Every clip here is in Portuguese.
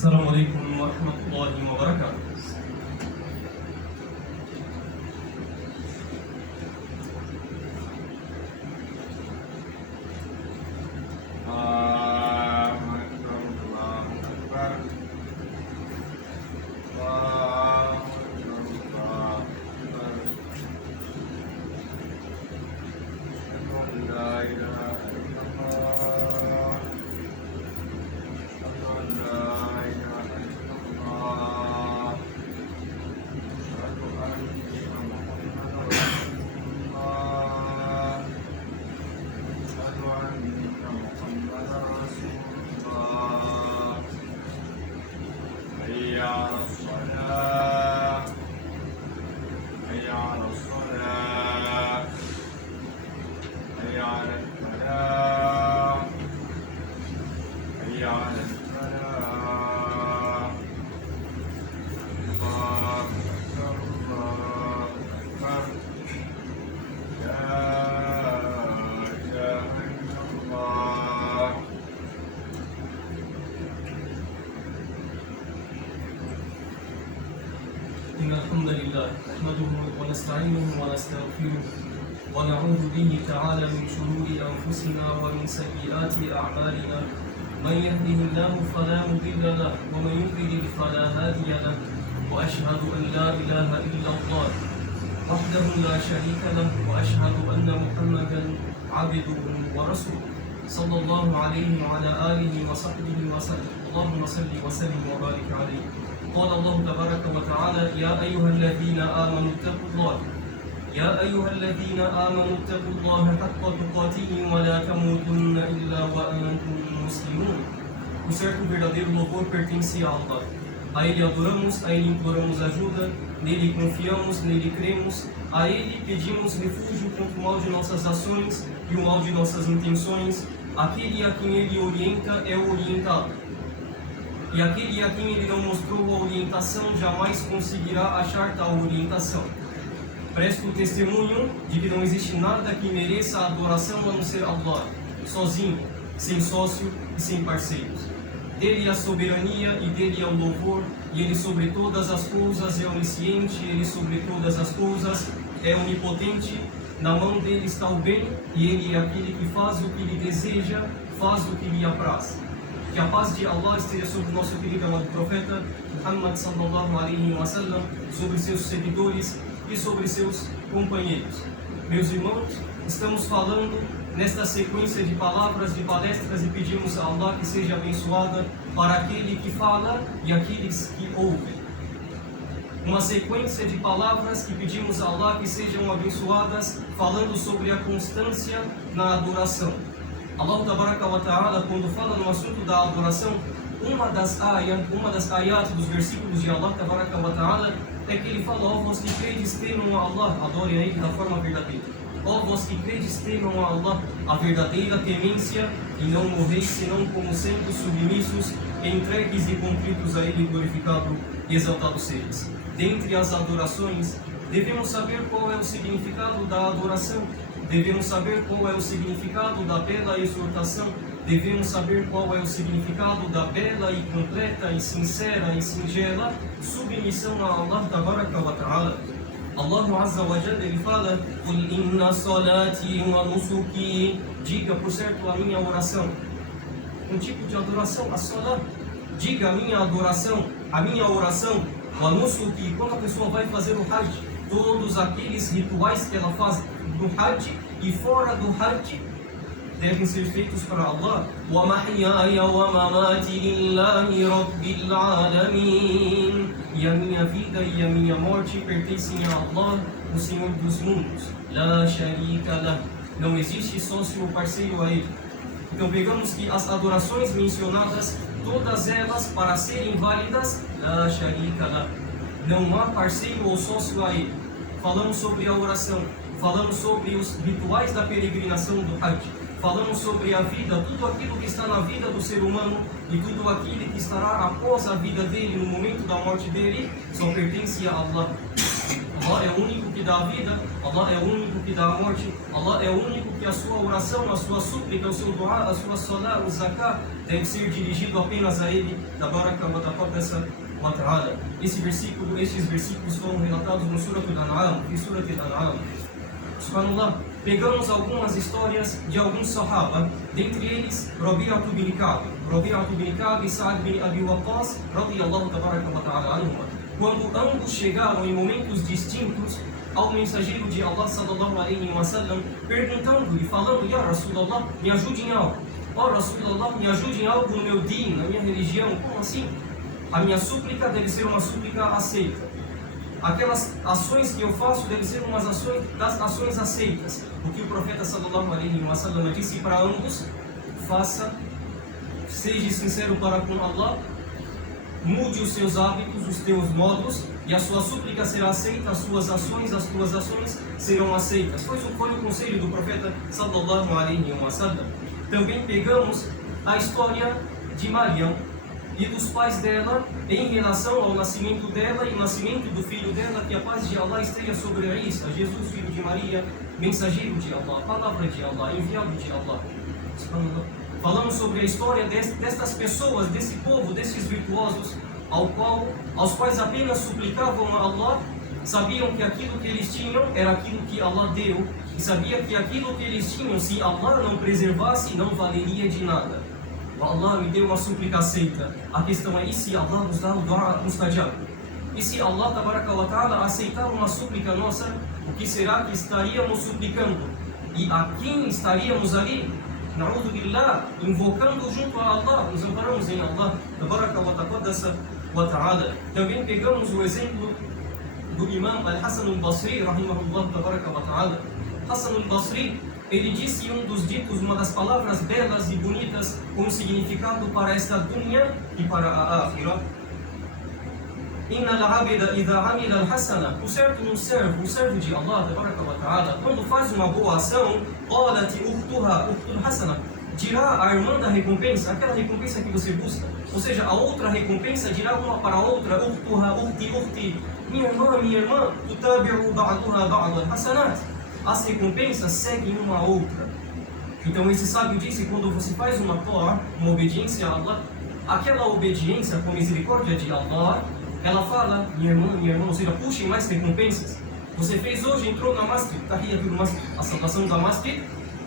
السلام عليكم ورحمة الله وبركاته. إن الحمد لله نحمده ونستعينه ونستغفره ونعوذ به تعالى من شرور أنفسنا ومن سيئات أعمالنا. من يهده الله فلا مضل له ومن يضلل فلا هادي له. وأشهد أن لا إله إلا الله وحده لا شريك له وأشهد أن محمدا عبده ورسوله صلى الله عليه وعلى آله وصحبه وسلم. اللهم صل وسلم وبارك عليه. قال الله تبارك وتعالى: يا أيها الذين آمنوا اتقوا الله يا أيها الذين آمنوا اتقوا الله حق تقاته ولا تموتن إلا وأنتم مسلمون. O certo verdadeiro louvor pertence a Allah. A Ele adoramos, a Ele imploramos ajuda, nele confiamos, nele cremos, a Ele pedimos refúgio contra o mal de nossas ações e o mal de nossas intenções. Aquele a quem Ele orienta é o orientado. E aquele a quem Ele não mostrou a orientação jamais conseguirá achar tal orientação. Presto testemunho de que não existe nada que mereça a adoração a não ser Allah, sozinho, sem sócio e sem parceiros. Dele é a soberania e dele é o louvor, e Ele sobre todas as coisas é onisciente, Ele sobre todas as coisas é onipotente. Na mão dele está o bem, e Ele é aquele que faz o que Ele deseja, faz o que lhe apraz. Que a paz de Allah esteja sobre o nosso querido amado profeta Muhammad sallallahu alaihi wa sallam, sobre seus seguidores e sobre seus companheiros. Meus irmãos, estamos falando nesta sequência de palavras, de palestras, e pedimos a Allah que seja abençoada para aquele que fala e aqueles que ouvem. Uma sequência de palavras que pedimos a Allah que sejam abençoadas, falando sobre a constância na adoração. Allah Tabaraka wa Ta'ala, quando fala no assunto da adoração, uma das ayat dos versículos de Allah Tabaraka wa Ta'ala é que ele fala: ó vós que credes, temam a Allah, adorem a Ele da forma verdadeira. Ó vós que credes, temam a Allah, a verdadeira temência, e não morreis senão como sendo submissos, entregues e contritos a Ele, glorificado e exaltado sejas. Dentre as adorações, devemos saber qual é o significado da adoração. Devemos saber qual é o significado da bela exortação. Devemos saber qual é o significado da bela e completa e sincera e singela submissão a Allah Tabaraka wa Ta'ala. Allah Azza wa Jalla, Ele fala: Qul inna salati wa nusuki. Diga, por certo, a minha oração. Um tipo de adoração, a salat. Diga a minha adoração, a minha oração. Wa nusuki, quando a pessoa vai fazer o Hajj, todos aqueles rituais que ela faz do Hajj e fora do Hajj devem ser feitos para Allah. Wa mahyaya wa mamati lillahi rabbil alamin. E a minha vida e a minha morte pertencem a Allah, o Senhor dos mundos. La sharika lah. Não existe sócio ou parceiro a Ele. Então pegamos que as adorações mencionadas, todas elas, para serem válidas, la sharika lah, não há parceiro ou sócio a Ele. Falamos sobre a oração, falamos sobre os rituais da peregrinação do Hajj, falamos sobre a vida, tudo aquilo que está na vida do ser humano e tudo aquilo que estará após a vida dele, no momento da morte dele, só pertence a Allah. Allah é o único que dá a vida, Allah é o único que dá a morte, Allah é o único que a sua oração, a sua súplica, o seu dua, a sua salat, o zakat, deve ser dirigido apenas a ele, tabaraka wa ta'ala. Estes versículos foram relatados no Surat al-An'am, em Surat al-An'am. Subhanallah, pegamos algumas histórias de alguns sahaba, dentre eles Rabi'atu bin Ka'b e Sa'ad bin Abi Waqqas, radiyallahu tabaraka wa ta'ala anhuma. Quando ambos chegaram em momentos distintos ao mensageiro de Allah sallallahu alaihi wa sallam, perguntando-lhe, falando: Ya Rasulallah, me ajude em algo. Ó Rasulallah, me ajude em algo no meu din, na minha religião. Como assim? A minha súplica deve ser uma súplica aceita. Aquelas ações que eu faço devem ser umas ações das ações aceitas. O que o profeta sallallahu alaihi wa sallam disse para ambos: faça, seja sincero para com Allah, mude os seus hábitos, os teus modos, e a sua súplica será aceita, as tuas ações serão aceitas. Foi o conselho do profeta sallallahu alaihi wa sallam. Também pegamos a história de Maryam e dos pais dela em relação ao nascimento dela e o nascimento do filho dela, que a paz de Allah esteja sobre Isa, Jesus, filho de Maria, mensageiro de Allah, palavra de Allah, enviado de Allah. Falamos sobre a história destas pessoas, desse povo, desses virtuosos, aos quais apenas suplicavam a Allah, sabiam que aquilo que eles tinham era aquilo que Allah deu, e sabia que aquilo que eles tinham, se Allah não preservasse, não valeria de nada. Allah me deu uma súplica aceita. A questão é: e se Allah nos dá o dua mustajab? E se Allah tabaraka wa ta'ala aceitar uma súplica nossa, o que será que estaríamos suplicando? E a quem estaríamos ali? Na'udhu billah, invocando junto a Allah, nos amparamos em Allah tabaraka wa ta'ala. Também pegamos o exemplo do Imam Al-Hasan al-Basri, rahimahullah tabaraka wa ta'ala. Hasan al-Basri, ele disse um dos ditos, uma das palavras belas e bonitas com significado para esta dunya e para a akhirah. Inna al-abida idha amila al-hasana, o servo de Allah tabaraka wa ta'ala, quando faz uma boa ação, qalat ukhtul hasana, dirá a irmã da recompensa, aquela recompensa que você busca, ou seja, a outra recompensa dirá uma para a outra: ukhti, minha irmã, tutabi'u ba'duha ba'dan hasanat. As recompensas seguem uma a outra. Então esse sábio disse: quando você faz uma Torah, uma obediência a Allah, aquela obediência com misericórdia de Allah, ela fala: minha irmã, ou seja, puxem mais recompensas. Você fez hoje, entrou na masjid, tahiyatul masjid, a salvação da masjid,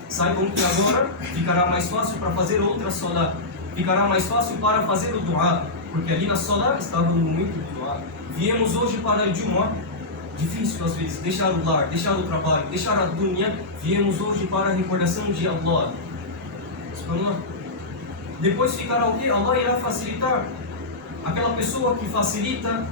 saibam que agora ficará mais fácil para fazer outra salat, ficará mais fácil para fazer o dua, porque ali na salat estava no momento do dua. Viemos hoje para o Jumu'ah, difícil às vezes, deixar o lar, deixar o trabalho, deixar a dunya, viemos hoje para a recordação de Allah. Depois ficará o que? Allah irá facilitar. Aquela pessoa que facilita,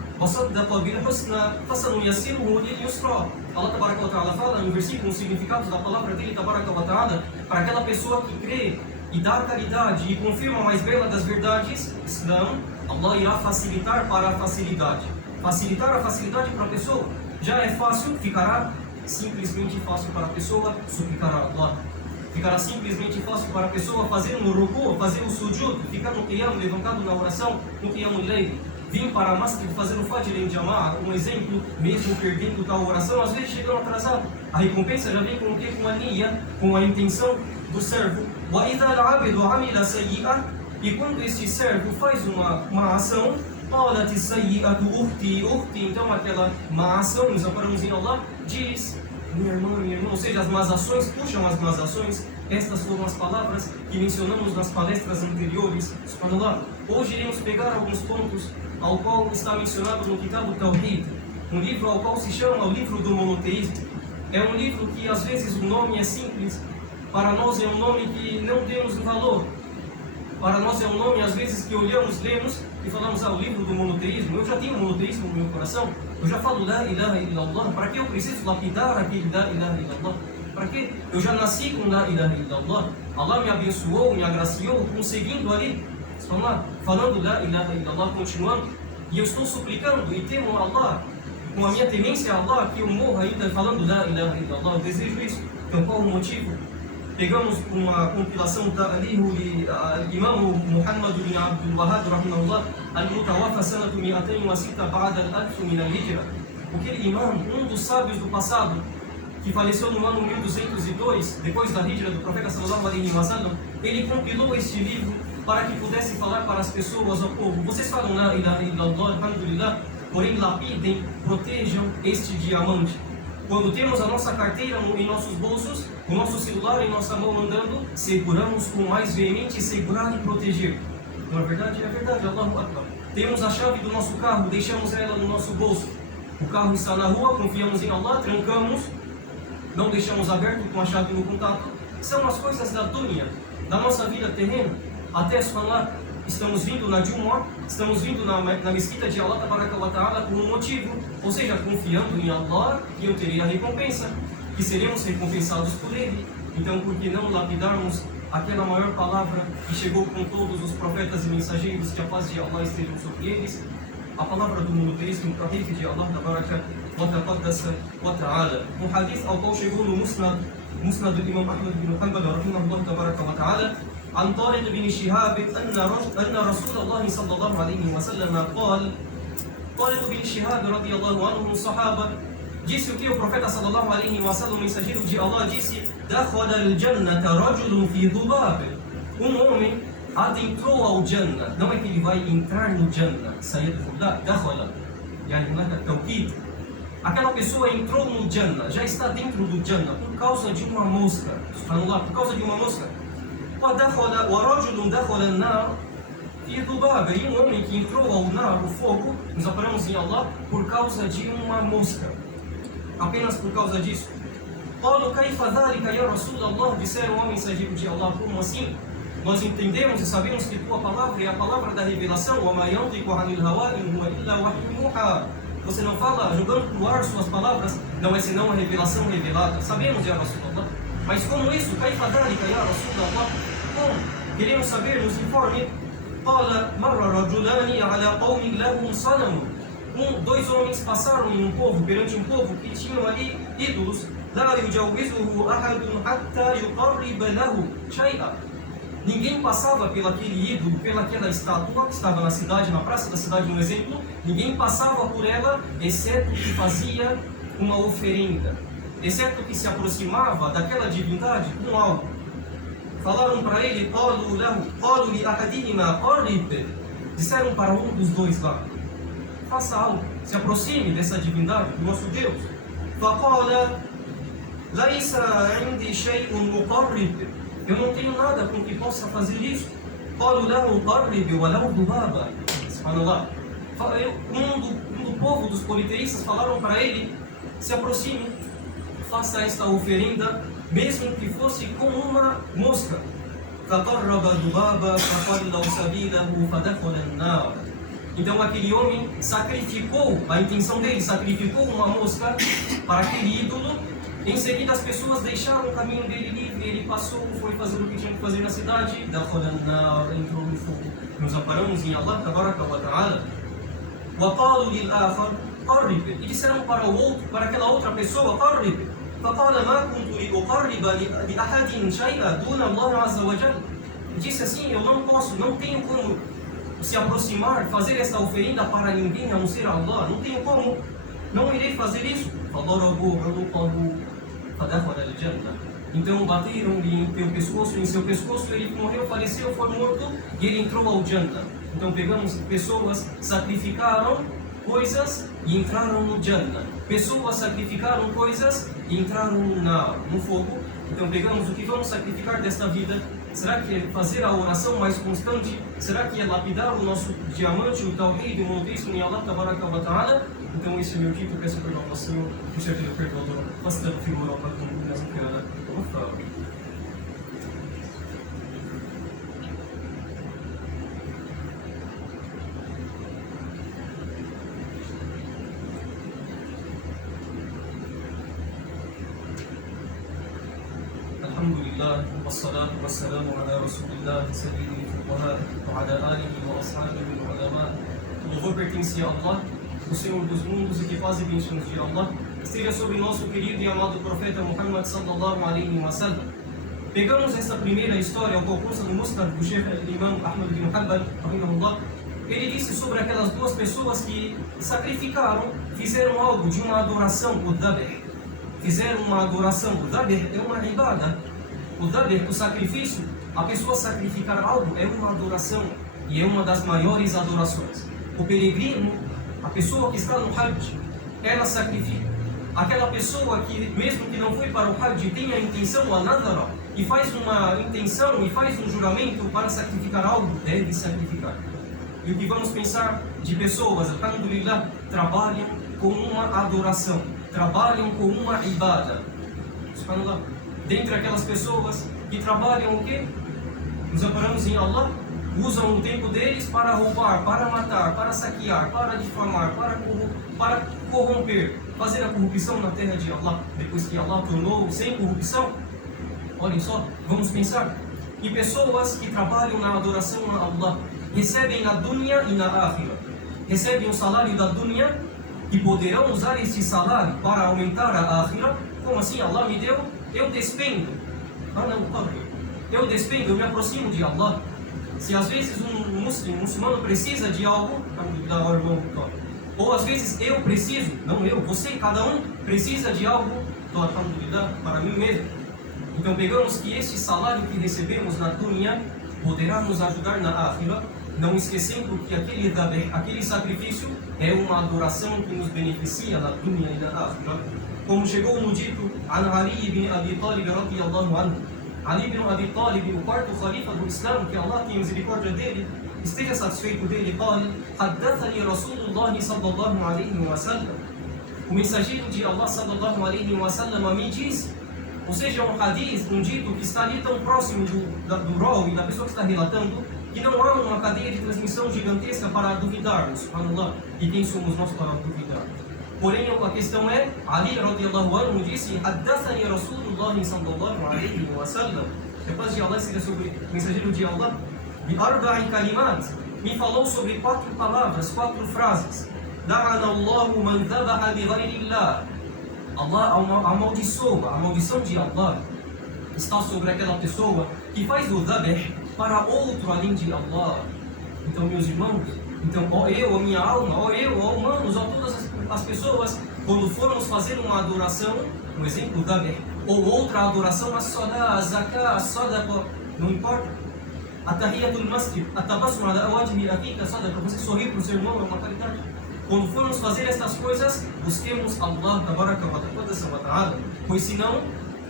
Allah tabaraka wa ta'ala fala no versículo, no significado da palavra dele, tabaraka wa ta'ala, para aquela pessoa que crê e dá caridade e confirma a mais bela das verdades, Islã, Allah irá facilitar para a facilidade. Facilitar a facilidade para a pessoa. Já é fácil, ficará simplesmente fácil para a pessoa suplicar a Allah. Ficará simplesmente fácil para a pessoa fazer um ruku, fazer um sujud, ficar no qiyam, levantado na oração, no qiyamul layl. Vim para a masjid fazer o fajr em jama'a, um exemplo, mesmo perdendo tal oração, às vezes chegando atrasado. A recompensa já vem com o quê? Com a niya, com a intenção do servo. Wa idha al-'abdu 'amila sayyi'ah, e quando este servo faz uma ação, qalat as-sayyi'atu ukhti, então aquela má ação, nos amparamos em Allah, diz: minha irmã, ou seja, as más ações puxam as más ações. Estas foram as palavras que mencionamos nas palestras anteriores. Subhanallah. Hoje iremos pegar alguns pontos ao qual está mencionado no Kitab Tawhid, um livro ao qual se chama o livro do monoteísmo. É um livro que às vezes o nome é simples, para nós é um nome que não temos valor. Para nós é um nome às vezes que olhamos, lemos e falamos: o livro do monoteísmo. Eu já tenho monoteísmo no meu coração, eu já falo La ilaha illallah, para que eu preciso lapidar aquele La ilaha illallah? Para que? Eu já nasci com La ilaha illallah, Allah me abençoou, me agraciou, conseguindo ali, falando La ilaha illallah, continuando, e eu estou suplicando e temo a Allah, com a minha temência a Allah, que eu morra ainda falando La ilaha illallah. Eu desejo isso. Então qual o motivo? pegamos uma compilação da livro de Imam Muhammad bin Abdul Wahhab rahimahullah, al-Mutawafa sanatu 206 ba'da al-alf min al-hijra. Aquele imam, um dos sábios do passado, que faleceu no ano 1202, depois da hijra do profeta sallallahu alaihi wasallam, ele compilou este livro para que pudesse falar para as pessoas, ao povo: vocês falam la ilaha illallah, alhamdulillah, porém lapidem, protejam este diamante. Quando temos a nossa carteira em nossos bolsos, o nosso celular em nossa mão andando, seguramos com mais veemente segurar e proteger. Não é verdade? É verdade, Allahu Akbar. Temos a chave do nosso carro, deixamos ela no nosso bolso. O carro está na rua, confiamos em Allah, trancamos, não deixamos aberto com a chave no contato. São as coisas da dunya, da nossa vida terrena. Até falar, estamos vindo na Jumu'ah, estamos vindo na mesquita de Allah Tabaraka wa Ta'ala por um motivo, ou seja, confiando em Allah que eu terei a recompensa, que seremos recompensados por Ele. Então, por que não lapidarmos aquela maior palavra que chegou com todos os profetas e mensageiros, que a paz de Allah esteja sobre eles, a palavra do monoteísmo, o hadith de Allah Tabaraka wa Ta'ala. Um hadith ao qual chegou no Musnad do Imam Ahmad bin Hanbal rahimahullah Tabaraka wa Ta'ala, عن طارق بن شهاب أن رسول الله صلى الله عليه وسلم قال. طارق بن شهاب رضي الله عنه الصحابة disse o que o profeta sallallahu alaihi wasallam, o mensageiro de Allah, disse: دخل الجنة رجل في ذباب. Homem adentrou ao Jannah. Não é que ele vai entrar no Jannah, sair do lá, دخل يعني هناك توكيد. Aquela pessoa entrou no Jannah, já está dentro do Jannah por causa de uma mosca. Subhanallah, por causa de uma mosca. ورجل دخل النار في ذبابة. E um homem que entrou ao nar, o fogo, nos aparamos em Allah, por causa de uma mosca. Apenas por causa disso. قالوا كيف ذلك يا رسول الله. Disseram ao mensageiro de Allah: como assim? Nós entendemos e sabemos que tua palavra é a palavra da revelação. وما ينطق عن الهوى إن هو إلا وحي يوحى. Você não fala jogando pro ar suas palavras, não é senão a revelação revelada. Sabemos, ya Rasulullah. Mas como isso? كيف ذلك يا رسول الله. Como? Queremos saber, nos informe. قال مر رجلان على قوم لهم صنم. Dois homens passaram em um povo, perante um povo que tinham ali ídolos. لا يجوزه أحد حتى يقرب له شيئا. Ninguém passava pelaquele ídolo, pelaquela estátua que estava na cidade, na praça da cidade, um exemplo. Ninguém passava por ela, exceto que fazia uma oferenda, exceto que se aproximava daquela divindade com algo. Falaram para ele: قالوا لأحدهما قرب. Disseram para um dos dois lá: faça algo, se aproxime dessa divindade, do nosso Deus. فقال ليس عندي شيء مقرب. Eu não tenho nada com que possa fazer isso. قالوا له قرب ولو ذبابا. Subhanallah. Um do povo dos politeístas falaram para ele: se aproxime, faça esta oferenda, mesmo que fosse com uma mosca. فقرب ذبابا فقلوا سبيله فدخل النار. Então aquele homem sacrificou, a intenção dele, sacrificou uma mosca para aquele ídolo. Em seguida as pessoas deixaram o caminho dele livre, ele passou, foi fazer o que tinha que fazer na cidade, entrou no fogo. Nos amparamos em Allah Tabaraka wa Ta'ala. وقالوا للآخر قرب. E disseram para o outro, para aquela outra pessoa: قرب. فقال ما كنت لأقرب لأحد شيئا دون الله عز وجل. Disse assim: eu não posso, não tenho como se aproximar, fazer esta oferenda para ninguém a não ser Allah. Não tenho como, não irei fazer isso. فضربوا عنقه فدخل الجنة. Então bateram-lhe em seu pescoço, ele morreu, faleceu, foi morto e ele entrou ao Jannah. Então pegamos pessoas, sacrificaram coisas e entraram no Jannah. Pessoas sacrificaram coisas e entraram no fogo. Então pegamos o que vamos sacrificar desta vida. Será que é fazer a oração mais constante? Será que é lapidar o nosso diamante, o Tawhid, o monoteísmo em Allah Tabaraka wa Ta'ala? Então esse é o meu dito, peço perdão ao Senhor, por ser Ele perdoador. Fastaghfiru rabbakum innahu kana ghaffara. الحمد لله والصلاة والسلام على رسول الله سيد الفقهاء وعلى آله وأصحابه العلماء. O louvor pertence a Allah, o Senhor dos mundos e que paz e bênçãos de Allah esteja sobre nosso querido e amado profeta Muhammad sallallahu alaihi wasallam. Pegamos essa primeira história, a qual consta no Musnad do Sheikh Imam Ahmad bin Hanbal, rahimahullah. Ele disse sobre aquelas duas pessoas que sacrificaram, fizeram algo de uma adoração, o dhabh. Fizeram uma adoração, o dhabh é uma ibada. O dhabh, o sacrifício, a pessoa sacrificar algo é uma adoração e é uma das maiores adorações. O peregrino, a pessoa que está no Hajj, ela sacrifica. Aquela pessoa que, mesmo que não foi para o Hajj, tem a intenção, a nadara, e faz uma intenção e faz um juramento para sacrificar algo, deve sacrificar. E o que vamos pensar de pessoas, alhamdulillah, trabalham com uma adoração, trabalham com uma ibada. Subhanallah. Dentre aquelas pessoas que trabalham o quê? Nos amparamos em Allah, usam o tempo deles para roubar, para matar, para saquear, para difamar, para corromper, fazer a corrupção na terra de Allah, depois que Allah tornou sem corrupção. Olhem só, vamos pensar em pessoas que trabalham na adoração a Allah, recebem na dunya e na akhirah, recebem o salário da dunya e poderão usar esse salário para aumentar a akhirah. Como assim? Allah me deu, eu despendo. Eu despendo, eu me aproximo de Allah. Se às vezes um muçulmano precisa de algo, ou às vezes eu preciso, não eu, você, cada um precisa de algo, para mim mesmo. Então pegamos que este salário que recebemos na dunya poderá nos ajudar na akhirah, não esquecendo que aquele sacrifício é uma adoração que nos beneficia na dunya e na akhirah. Como chegou no dito, An Ali ibn Abi Talib radiyallahu anhu, Ali ibn Abi Talib, o quarto khalifa do Islã, que Allah tenha misericórdia dele, esteja satisfeito dele, قال حدثني رسول الله صلى الله عليه وسلم. O mensageiro de Allah sallallahu alaihi wasallam me diz, ou seja, um hadith, um dito que está ali tão próximo do rawi, da pessoa que está relatando, que não há uma cadeia de transmissão gigantesca para duvidarmos, subhanallah, e quem somos nós para duvidar? Porém, a questão é, Ali radiyallahu anhu disse, حدثني رسول الله صلى الله عليه وسلم. Depois de Allah seja sobre o mensageiro de Allah, بأربع كلمات, me falou sobre 4 palavras, 4 frases. لعن الله من ذبح بغير الله. Allah amaldiçoa, a maldição de Allah está sobre aquela pessoa que faz o dhabh para outro além de Allah. Então, meus irmãos, então, ó eu, a minha alma, ó eu, ó humanos, ó todas as pessoas, quando formos fazer uma adoração, um exemplo, dhabh, ou outra adoração, as-salah, a-zakah, as-sadaqa, não importa, at-tahiyatul masjid, at-tabassum ala wajhi akhika sadaqa, você sorrir para o seu irmão é uma caridade. Quando formos fazer estas coisas, busquemos Allah tabaraka wa ta'ala, pois senão,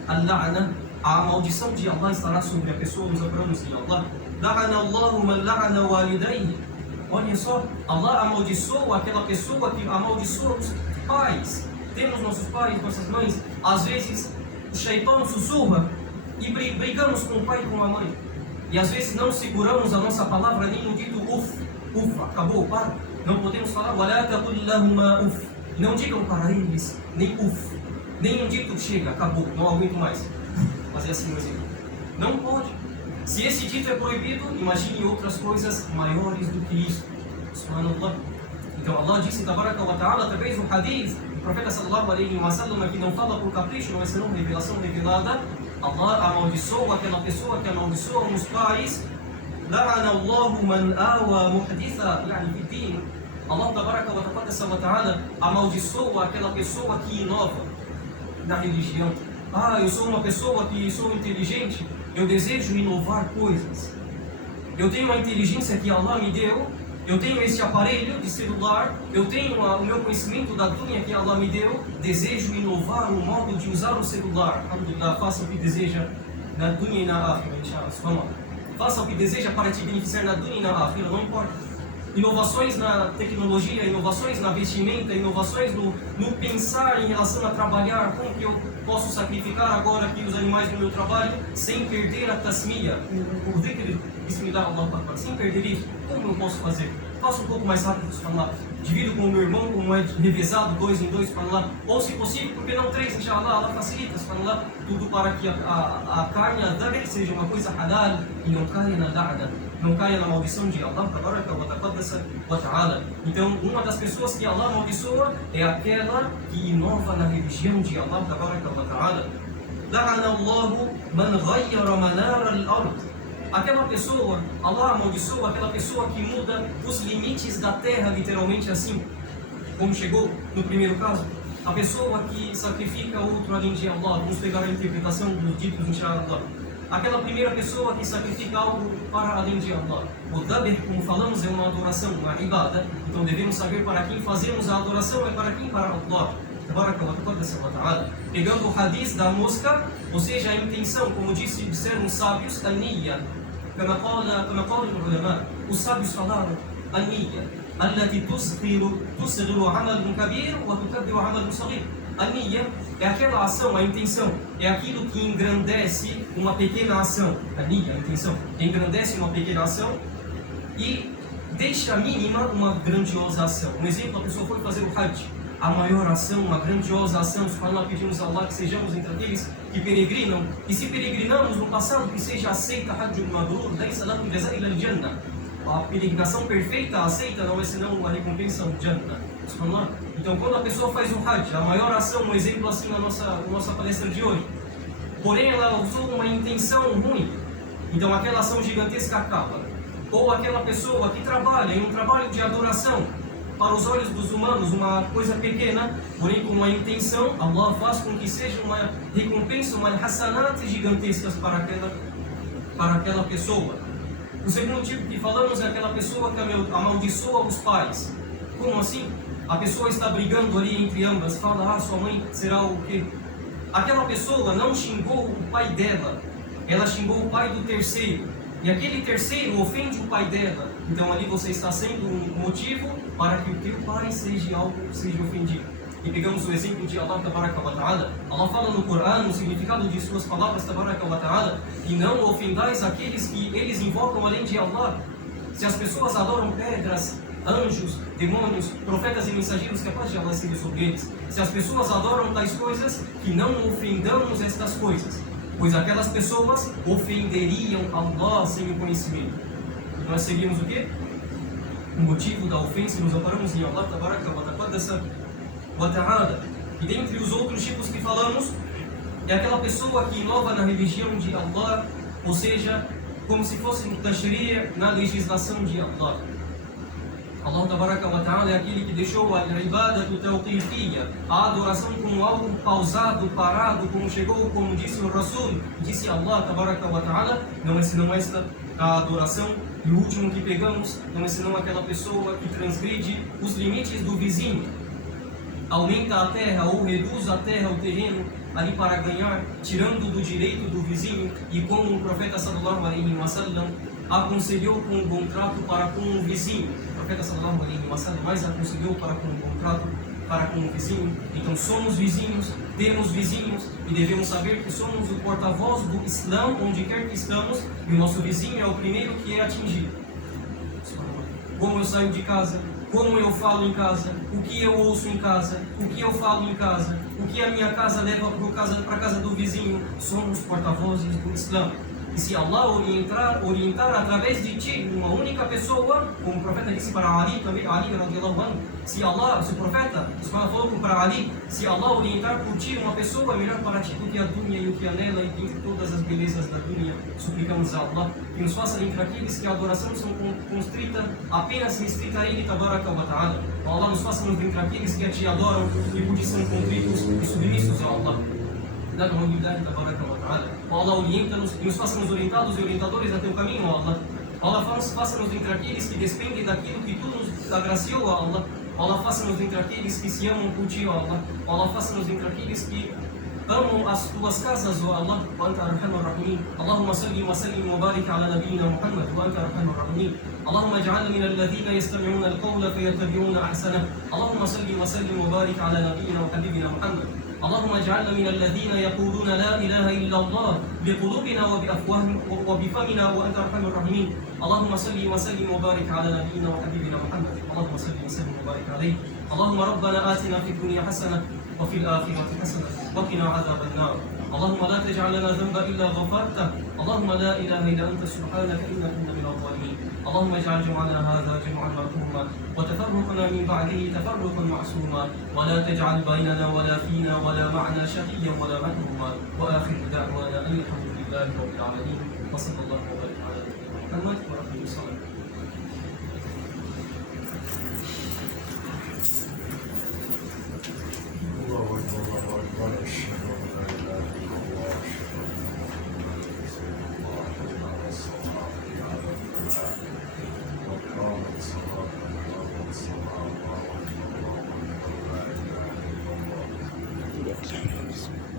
al-la'na, a maldição de Allah estará sobre a pessoa, nos lembramos de Allah. La'ana Allahu man la'ana walidayhi. Olhem só, Allah amaldiçoa aquela pessoa que amaldiçoa os pais. Temos nossos pais, nossas mães, às vezes o shaitão sussurra e brigamos com o pai e com a mãe. E às vezes não seguramos a nossa palavra nem no dito ufa, acabou, para. Não podemos falar, não digam para eles, nem nem um dito chega, acabou, não aguento mais. Fazer assim um exemplo. Não pode. Se esse dito é proibido, imagine outras coisas maiores do que isso. Subhanallah. Então Allah disse, tabaraka wa ta'ala, através do hadith, o profeta sallallahu alaihi wa sallam, que não fala por capricho, não é senão revelação revelada, Allah amaldiçoa aquela pessoa que amaldiçoa os pais. لعن الله من آوى محدثا يعني في الدين. Allah tabaraka wa ta'ala amaldiçoa aquela pessoa que inova na religião. Eu sou uma pessoa que sou inteligente, eu desejo inovar coisas. Eu tenho a inteligência que Allah me deu, eu tenho esse aparelho de celular, eu tenho o meu conhecimento da dunya que Allah me deu, desejo inovar o modo de usar o celular. Alhamdulillah, faça o que deseja na dunya e na akhirah, inshallah. Faça o que deseja para te beneficiar na dunya e na akhirah, não importa. Inovações na tecnologia, inovações na vestimenta, inovações no pensar em relação a trabalhar, como que eu posso sacrificar agora aqui os animais no meu trabalho sem perder a tasmiya, o dhikr, bismillah, Allahu Akbar, sem perder isso, como eu posso fazer? Faça um pouco mais rápido, subhanallah. Divido com o meu irmão, como é revezado, 2 em 2, subhanallah. Ou se possível, porque não 3, inshallah, Allah facilita, subhanallah, tudo para que a carne, a dhabh, seja uma coisa halal e não caia na da'da, não caia na maldição de Allah, tabaraka wa ta'ala. Então, uma das pessoas que Allah amaldiçoa é aquela que inova na religião de Allah, tabaraka wa ta'ala. لعن الله من غير منار الأرض. Aquela pessoa, Allah amaldiçoa aquela pessoa que muda os limites da terra, literalmente assim, como chegou no primeiro caso. A pessoa que sacrifica outro além de Allah, vamos pegar a interpretação dos ditos, inshallah. Aquela primeira pessoa que sacrifica algo para além de Allah. O dhabh, como falamos, é uma adoração, uma ibada. Então devemos saber para quem fazemos a adoração, é para quem? Para Allah. Pegando o hadith da mosca, ou seja, a intenção, como disseram os sábios, a-niyya. كما قال العلماء, os sábios falaram, a-niyya التي تصغر عمل كبير وتكبر عمل صغير. A niyya é aquela ação, a intenção, é aquilo que engrandece uma pequena ação. A niyya, a intenção, engrandece uma pequena ação e deixa mínima uma grandiosa ação. Um exemplo, a pessoa foi fazer o Hajj, a maior ação, uma grandiosa ação. Subhanallah, pedimos a Allah que sejamos entre aqueles que peregrinam, e se peregrinamos no passado, que seja aceita Hajjul Mabrur, laysa lahu jazaa illa al-jannah. A peregrinação perfeita, aceita, não é senão a recompensa do Jannah. Subhanallah. Então, quando a pessoa faz um Hajj, a maior ação, um exemplo assim na nossa palestra de hoje, porém ela usou uma intenção ruim, então aquela ação gigantesca acaba. Ou aquela pessoa que trabalha em um trabalho de adoração, para os olhos dos humanos, uma coisa pequena, porém com uma intenção, Allah faz com que seja uma recompensa, uma hasanat gigantescas para aquela pessoa. O segundo tipo que falamos é aquela pessoa que amaldiçoa os pais. Como assim? A pessoa está brigando ali entre ambas, fala, sua mãe será o quê? Aquela pessoa não xingou o pai dela, ela xingou o pai do terceiro. E aquele terceiro ofende o pai dela. Então ali você está sendo um motivo para que o teu pai seja ofendido. E pegamos o exemplo de Allah Tabaraka wa Ta'ala. Allah fala no Corão, no significado de suas palavras Tabaraka wa Ta'ala, e não ofendais aqueles que eles invocam além de Allah. Se as pessoas adoram pedras, anjos, demônios, profetas e mensageiros, que a paz de Allah seja sobre eles. Se as pessoas adoram tais coisas, que não ofendamos estas coisas, pois aquelas pessoas ofenderiam Allah sem o conhecimento. E nós seguimos o quê? O motivo da ofensa e nos amparamos em Allah Tabaraka wa Ta'ala. E dentre os outros tipos que falamos, é aquela pessoa que inova na religião de Allah, ou seja, como se fosse no tashri', na legislação de Allah. Allah Tabaraka wa Ta'ala é aquele que deixou a ibadatu tawqifiyya, a adoração como algo pausado, parado, como chegou, como disse o Rasul, disse Allah Tabaraka wa Ta'ala, não é senão esta a adoração. E o último que pegamos, não é senão aquela pessoa que transgride os limites do vizinho, aumenta a terra ou reduz a terra, o terreno, ali para ganhar, tirando do direito do vizinho, e como o profeta sallallahu alaihi wasallam aconselhou com um bom trato para com o vizinho. O profeta sallallahu alaihi wasallam mais aconselhou para com um bom trato para com o vizinho. Então somos vizinhos, temos vizinhos e devemos saber que somos o porta-voz do Islã onde quer que estamos, e o nosso vizinho é o primeiro que é atingido. Como eu saio de casa, como eu falo em casa, o que eu ouço em casa, o que eu falo em casa, o que a minha casa leva para a casa do vizinho, somos porta-vozes do Islã. E se Allah orientar através de ti uma única pessoa, como o profeta disse para Ali também, Ali radiallahu anhu, se o profeta falou para Ali, se Allah orientar por ti uma pessoa, é melhor para ti do que a dunya e o que há nela, e dentre todas as belezas da dunya, suplicamos a Allah que nos faça entre aqueles que a adoração são apenas restrita a Ele, Tabaraka wa Ta'ala. Allah nos faça entre aqueles que a ti adoram e por ti são contritos e submissos a Allah. Allah orienta-nos e nos faça-nos orientados e orientadores a teu caminho, Allah. Allah faça-nos entre aqueles que despendem daquilo que tu nos agraciou, Allah. Allah faça-nos entre aqueles que se amam por ti, Allah. Allah faça-nos entre aqueles que amam as tuas casas, ó Allah. Wa anta arhamur rahimin. Allahumma salli wa sallim wa barik ala nabiyyina Muhammad wa anta arhamur rahimin. اللهم اجعلنا من الذين يستمعون القول فيتبعون احسنه. اللهم صل وسلم وبارك على نبينا وحبيبنا محمد. اللهم اجعلنا من الذين يقولون لا اله الا الله بقلوبنا وبفمنا وانت ارحم الراحمين. اللهم صل وسلم وبارك على نبينا وحبيبنا محمد. اللهم صل وسلم وبارك عليه. اللهم ربنا آتنا في الدنيا حسنه وفي الاخره حسنه وقنا عذاب النار. اللهم لا تجعل لنا ذنبا الا غفرته. اللهم لا اله الا انت سبحانك انا كنا من الظالمين. اللهم اجعل جمعنا هذا جمعا مرحوما وتفرقنا من بعده تفرقا معصوما ولا تجعل بيننا ولا فينا ولا معنا شقيا ولا محروما وآخر دعوانا أن الحمد لله رب العالمين وصلى الله وبارك على نبينا محمد ورحمه الصلاة. الله أكبر الله أكبر أشهد أن لا إله إلا الله أشهد أن محمدا رسول الله حي على الصلاة حي على الفلاح قد قامت صلاة قامت صلاة الله أكبر الله أكبر لا إله إلا الله.